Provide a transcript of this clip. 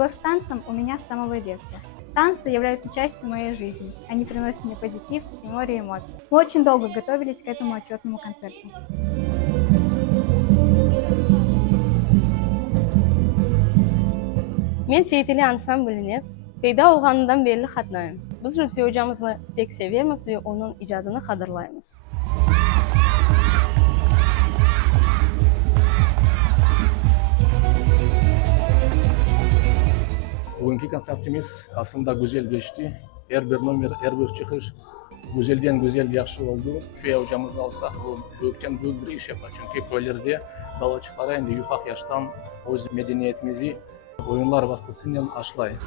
Любовь к танцам у меня с самого детства. Танцы являются частью моей жизни. Они приносят мне позитив и море эмоций. Мы очень долго готовились к этому отчетному концерту. Men Seyitili ansamblini peyda olğanından beri xatlayım. Biz Lütfi hocamızı pek seviyoruz ve onun icadını hatırlayımız. Bugünkü konsertimiz aslında güzel geçti. Her bir numara, her bir çıkış güzelden güzel yaxşı oldu. Lütfi hocamız alsak bu büyükten büyük bir iş yapar. Çünkü köylerde balaçıklara indi ufak yaştan öz medeniyetimizi oyunlar vasıtasıyla aşılayın.